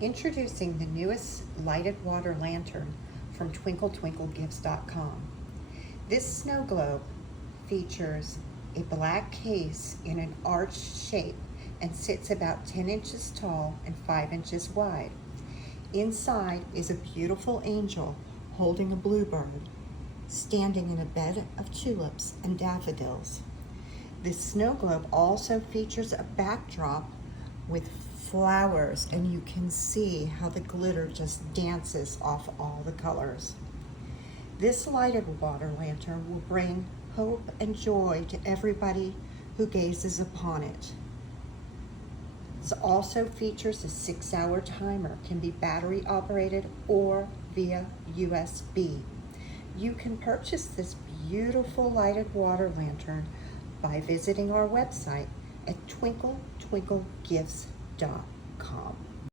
Introducing the newest lighted water lantern from TwinkleTwinkleGifts.com. This snow globe features a black case in an arched shape and sits about 10 inches tall and 5 inches wide. Inside is a beautiful angel holding a bluebird, standing in a bed of tulips and daffodils. This snow globe also features a backdrop with flowers, and you can see how the glitter just dances off all the colors. This lighted water lantern will bring hope and joy to everybody who gazes upon it. It also features a 6-hour timer, can be battery operated or via USB. You can purchase this beautiful lighted water lantern by visiting our website at TwinkleTwinkleGifts.com.